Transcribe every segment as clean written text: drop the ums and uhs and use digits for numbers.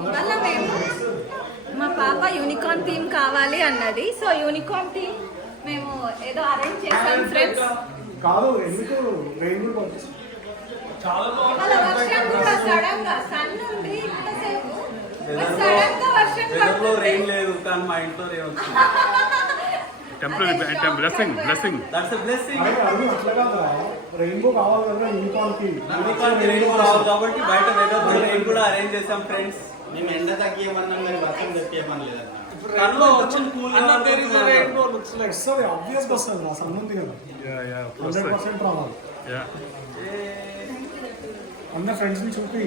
ఇవాళ మేము మా పాప యూనికార్న్ థీమ్ కావాలి అన్నది. సో యూనికార్న్ థీమ్ మేము ఏదో అరేంజ్ చేసాం ఫ్రెండ్స్. ఇవాళ వర్షం కూడా సడన్ గా సన్ ఉంది ఇంతసేపు, సడన్ గా వర్షం లేదు కానీ మా ఇంట్లో రెయిన్బో కావాలి యూనికార్న్ కాబట్టి బయట వెదర్ రెయిన్ కూడా అరేంజ్ చేసాం ఫ్రెండ్స్. మేము ఎండ తగ్గియమన్నాం కానీ వర్షం తెచ్చేయమని లేదన్న. అందరు ఫ్రెండ్స్ ని చూపి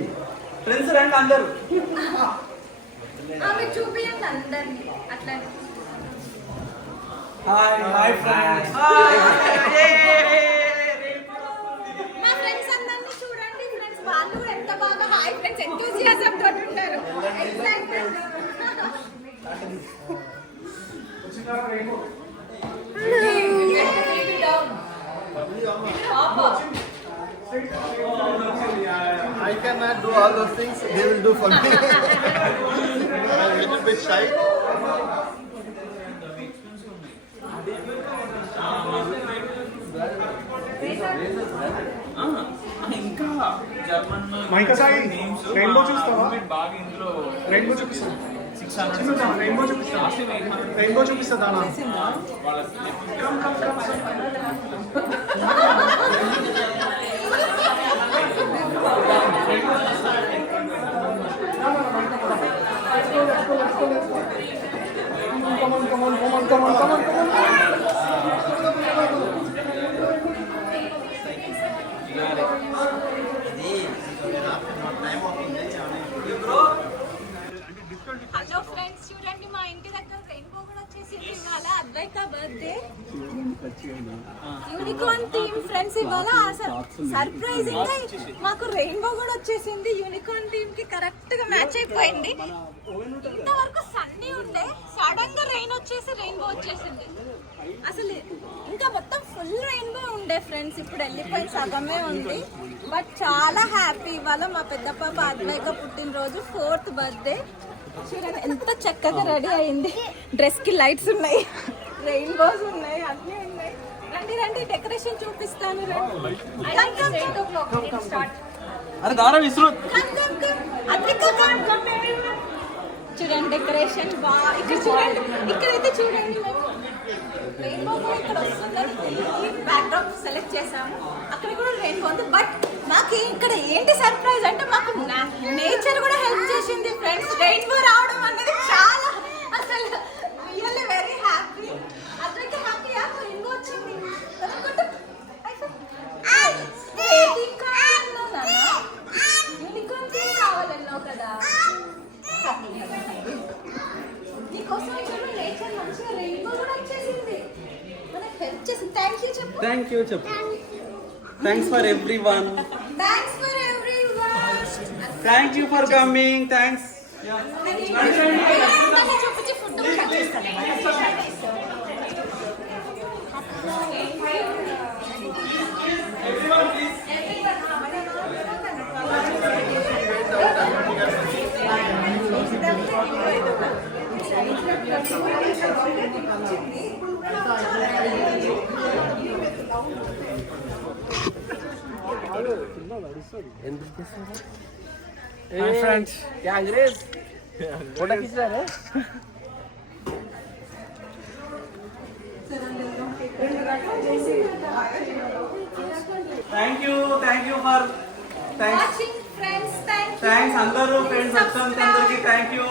ఫ్రెండ్స్ రండి అందరు చూపియండి అందరినీ అట్లా. Hi friends. మా ఫ్రెండ్స్ అందరినీ చూడండి ఫ్రెండ్స్, వాళ్ళు కూడా ఎంత బాగా హాయ్ ఫ్రెండ్స్ ఎంతూజియాజం తోటి ఉంటారు. Excitement. I cannot do all those things. They will do for me. I'm a little bit shy. ఇంకా జర్మన్ మైకా సాయి రెయిన్బో చూస్తావా? రెయిన్బో చూపిస్తా. రెయిన్బో చూపిస్తా. రెయిన్బో చూపిస్తా దానా. హలో ఫ్రెండ్స్, చూడండి మా ఇంటి దగ్గర రెయిన్బో కూడా వచ్చేసింది ఇవాళ. అద్వైత బర్త్డే యూనికార్న్ థీమ్ ఫ్రెండ్స్. ఇవాళ సర్ప్రైజింగ్ గా మాకు రెయిన్బో కూడా వచ్చేసింది. యూనికార్న్ థీమ్ కి కరెక్ట్ గా మ్యాచ్ అయిపోయింది. ఇంతవరకు సన్నీ ఉండే, సడన్ గా రెయిన్ వచ్చేసి రెయిన్బో వచ్చేసింది. అసలు ఇంకా మొత్తం ఫుల్ రెయిన్బో ఉండే ఫ్రెండ్స్, ఇప్పుడు వెళ్ళిపోయి సగమే ఉంది. బట్ చాలా హ్యాపీ. ఇవాళ మా పెద్ద పాప అద్వైక పుట్టినరోజు, 4th బర్త్డే. చూడండి ఎంత చక్కగా రెడీ అయింది. డ్రెస్ కి లైట్స్ ఉన్నాయి, రెయిన్బోస్ ఉన్నాయి, అన్నీ ఉన్నాయి. రండి రండి డెకరేషన్ చూపిస్తాను. చూడండి డెకరేషన్ బాగా. ఇక్కడ చూడండి, ఇక్కడైతే చూడండి రెయిన్బో కూడా ఇక్కడ వస్తుందని బ్యాక్డ్రాప్ సెలెక్ట్ చేసాము. అక్కడ కూడా రెయిన్బో ఉంది. బట్ నాకు ఇక్కడ ఏంటి సర్ప్రైజ్ అంటే మాకు నేచర్ కూడా హెల్ప్ చేసింది ఫ్రెండ్స్. రెయిన్బో రావడం అనేది చాలా అసలు రియల్లీ వెరీ హ్యాపీ. అందరికీ హ్యాపీయా రెయిన్బో వచ్చింది. కావాలన్నావు కదా, నీకోసం నేచర్ మంచిగా రెయిన్బో కూడా వచ్చేసింది, మనకు హెల్ప్ చేసింది. థ్యాంక్ యూ చెప్పు. థ్యాంక్ యూ చెప్పు. Thanks for everyone. Thanks for everyone. Thank you for coming. Thanks. చూపించి ఫుడ్ फ्रेंड्स क्या अंग्रेज फोटो खींच रहे हैं. Thank you for watching friends. Thanks అందరూ ఫ్రెండ్స్ వచ్చినందుకు థ్యాంక్ యూ.